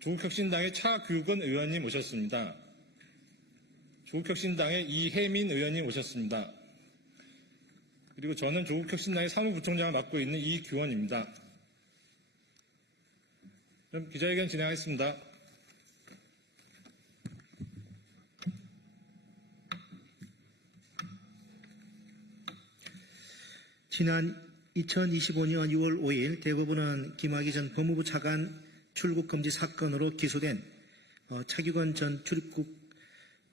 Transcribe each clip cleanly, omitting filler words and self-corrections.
조국혁신당의 차규근 의원님 오셨습니다. 조국혁신당의 이혜민 의원님 오셨습니다. 그리고 저는 조국혁신당의 사무부총장을 맡고 있는 이규원입니다. 그럼 기자회견 진행하겠습니다. 지난 2025년 6월 5일 대법원은 김학의 전 법무부 차관 출국금지 사건으로 기소된 차규근 전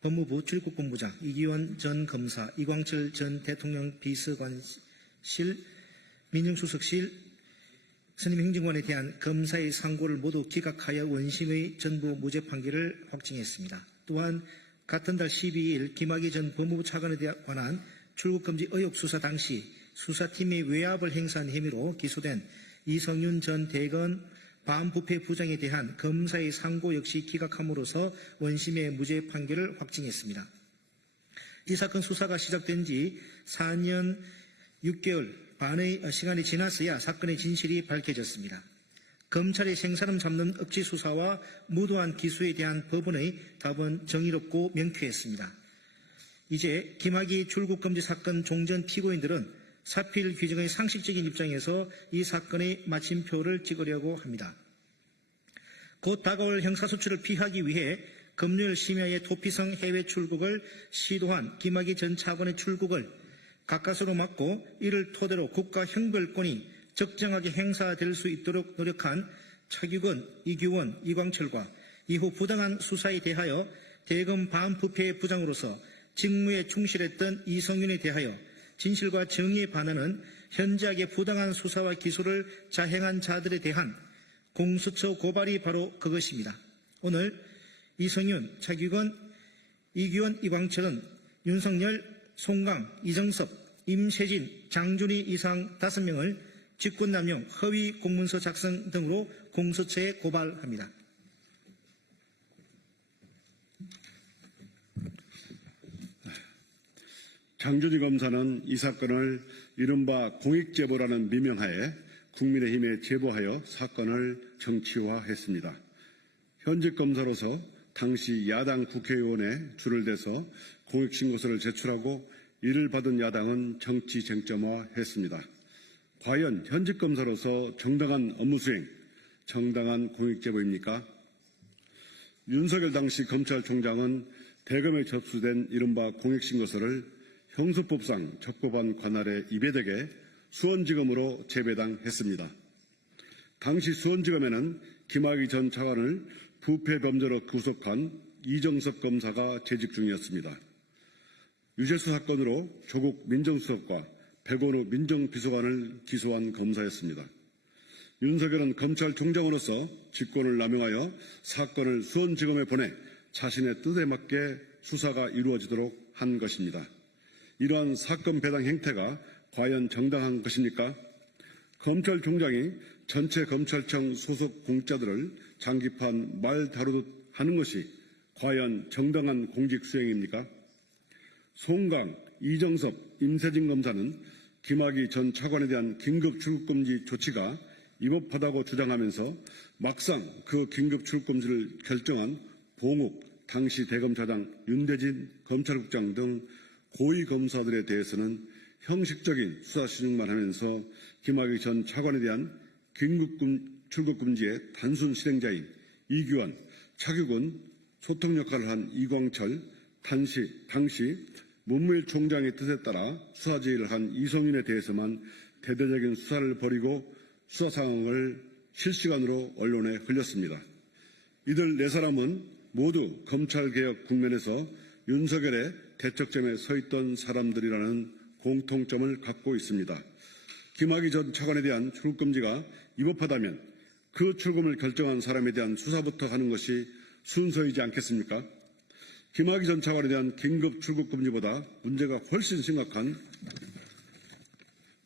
법무부 출입국본부장, 이기원 전 검사, 이광철 전 대통령 비서관실 민정수석실 선임행정관에 대한 검사의 상고를 모두 기각하여 원심의 전부 무죄 판결을 확정했습니다. 또한 같은 달 12일 김학의 전 법무부 차관에 관한 출국금지 의혹 수사 당시 수사팀의 외압을 행사한 혐의로 기소된 이성윤 전 대검 반부패 부장에 대한 검사의 상고 역시 기각함으로써 원심의 무죄 판결을 확정했습니다. 이 사건 수사가 시작된 지 4년 6개월 반의 시간이 지났어야 사건의 진실이 밝혀졌습니다. 검찰의 생사람 잡는 억지 수사와 무도한 기소에 대한 법원의 답은 정의롭고 명쾌했습니다. 이제 김학의 출국금지 사건 종전 피고인들은 사필 규정의 상식적인 입장에서 이 사건의 마침표를 찍으려고 합니다. 곧 다가올 형사소출을 피하기 위해 검열 심야의 도피성 해외 출국을 시도한 김학의 전 차관의 출국을 가까스로 막고 이를 토대로 국가 형벌권이 적정하게 행사될 수 있도록 노력한 차규근, 이규원, 이광철과 이후 부당한 수사에 대하여 대검 반부패 부장으로서 직무에 충실했던 이성윤에 대하여 진실과 정의에 반하는 현저하게 부당한 수사와 기소를 자행한 자들에 대한 공수처 고발이 바로 그것입니다. 오늘 이성윤, 차규근, 이규원, 이광철은 윤석열, 송강, 이정섭, 임세진, 장준희 이상 5명을 직권남용, 허위 공문서 작성 등으로 공수처에 고발합니다. 장준희 검사는 이 사건을 이른바 공익제보라는 미명하에 국민의힘에 제보하여 사건을 정치화했습니다. 현직 검사로서 당시 야당 국회의원에 줄을 대서 공익신고서를 제출하고 이를 받은 야당은 정치 쟁점화했습니다. 과연 현직 검사로서 정당한 업무 수행, 정당한 공익제보입니까? 윤석열 당시 검찰총장은 대검에 접수된 이른바 공익신고서를 형소법상 적법한 관할에 입에되게 수원지검으로 재배당했습니다. 당시 수원지검에는 김학의 전 차관을 부패범죄로 구속한 이정섭 검사가 재직 중이었습니다. 유재수 사건으로 조국 민정수석과 백원우 민정비서관을 기소한 검사였습니다. 윤석열은 검찰총장으로서 직권을 남용하여 사건을 수원지검에 보내 자신의 뜻에 맞게 수사가 이루어지도록 한 것입니다. 이러한 사건 배당 행태가 과연 정당한 것입니까? 검찰총장이 전체 검찰청 소속 공직자들을 장기판 말 다루듯 하는 것이 과연 정당한 공직 수행입니까? 송강, 이정섭, 임세진 검사는 김학의 전 차관에 대한 긴급 출국금지 조치가 위법하다고 주장하면서 막상 그 긴급 출국금지를 결정한 봉욱 당시 대검차장, 윤대진 검찰국장 등 고위검사들에 대해서는 형식적인 수사 시중만 하면서 김학의 전 차관에 대한 긴급 출국금지의 단순 실행자인 이규원, 차규근, 소통 역할을 한 이광철, 당시 문무일 총장의 뜻에 따라 수사 지휘를 한 이성윤에 대해서만 대대적인 수사를 벌이고 수사 상황을 실시간으로 언론에 흘렸습니다. 이들 4사람은 모두 검찰개혁 국면에서 윤석열의 대척점에 서 있던 사람들이라는 공통점을 갖고 있습니다. 김학의 전 차관에 대한 출국금지가 위법하다면 그 출금을 결정한 사람에 대한 수사부터 하는 것이 순서이지 않겠습니까? 김학의 전 차관에 대한 긴급 출국금지보다 문제가 훨씬 심각한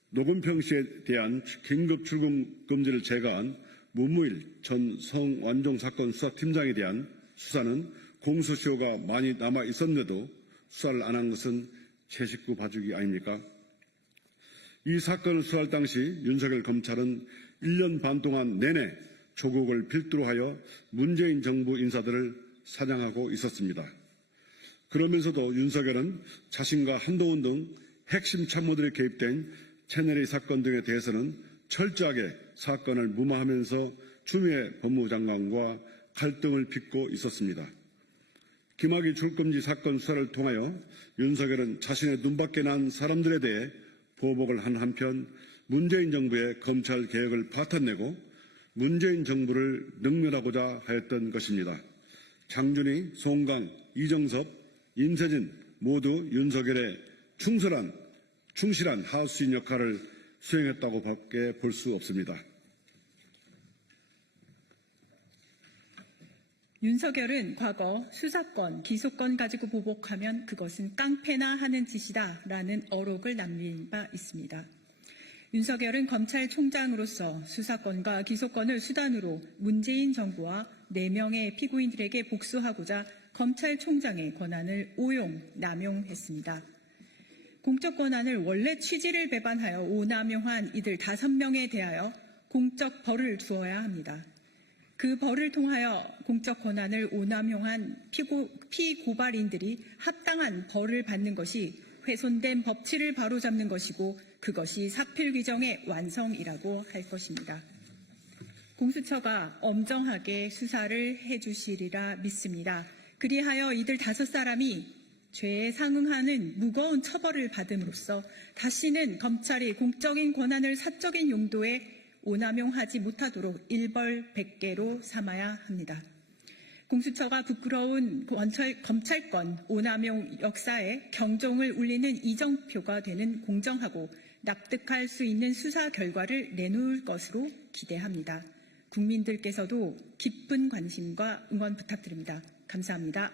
노건평 씨에 대한 긴급 출국금지를 제거한 문무일 전 성완종 사건 수사팀장에 대한 수사는 공소시효가 많이 남아 있었는데도 수사를 안 한 것은 제 식구 봐주기 아닙니까? 이 사건을 수사할 당시 윤석열 검찰은 1년 반 동안 내내 조국을 필두로 하여 문재인 정부 인사들을 사냥하고 있었습니다. 그러면서도 윤석열은 자신과 한동훈 등 핵심 참모들이 개입된 채널A 사건 등에 대해서는 철저하게 사건을 무마하면서 추미애 법무부 장관과 갈등을 빚고 있었습니다. 김학의 출금지 사건 수사를 통하여 윤석열은 자신의 눈밖에 난 사람들에 대해 보복을 한 한편 문재인 정부의 검찰 개혁을 파탄내고 문재인 정부를 능멸하고자 하였던 것입니다. 장준희, 송강, 이정섭, 임세진 모두 윤석열의 충실한 하수인 역할을 수행했다고 밖에 볼 수 없습니다. 윤석열은 과거 수사권, 기소권 가지고 보복하면 그것은 깡패나 하는 짓이다라는 어록을 남긴 바 있습니다. 윤석열은 검찰총장으로서 수사권과 기소권을 수단으로 문재인 정부와 4명의 피고인들에게 복수하고자 검찰총장의 권한을 오용, 남용했습니다. 공적 권한을 원래 취지를 배반하여 오남용한 이들 5명에 대하여 공적 벌을 두어야 합니다. 그 벌을 통하여 공적 권한을 오남용한 피고발인들이 합당한 벌을 받는 것이 훼손된 법치를 바로잡는 것이고 그것이 사필 규정의 완성이라고 할 것입니다. 공수처가 엄정하게 수사를 해주시리라 믿습니다. 그리하여 이들 5사람이 죄에 상응하는 무거운 처벌을 받음으로써 다시는 검찰이 공적인 권한을 사적인 용도에 오남용하지 못하도록 일벌백계로 삼아야 합니다. 공수처가 부끄러운 검찰권 오남용 역사에 경종을 울리는 이정표가 되는 공정하고 납득할 수 있는 수사 결과를 내놓을 것으로 기대합니다. 국민들께서도 깊은 관심과 응원 부탁드립니다. 감사합니다.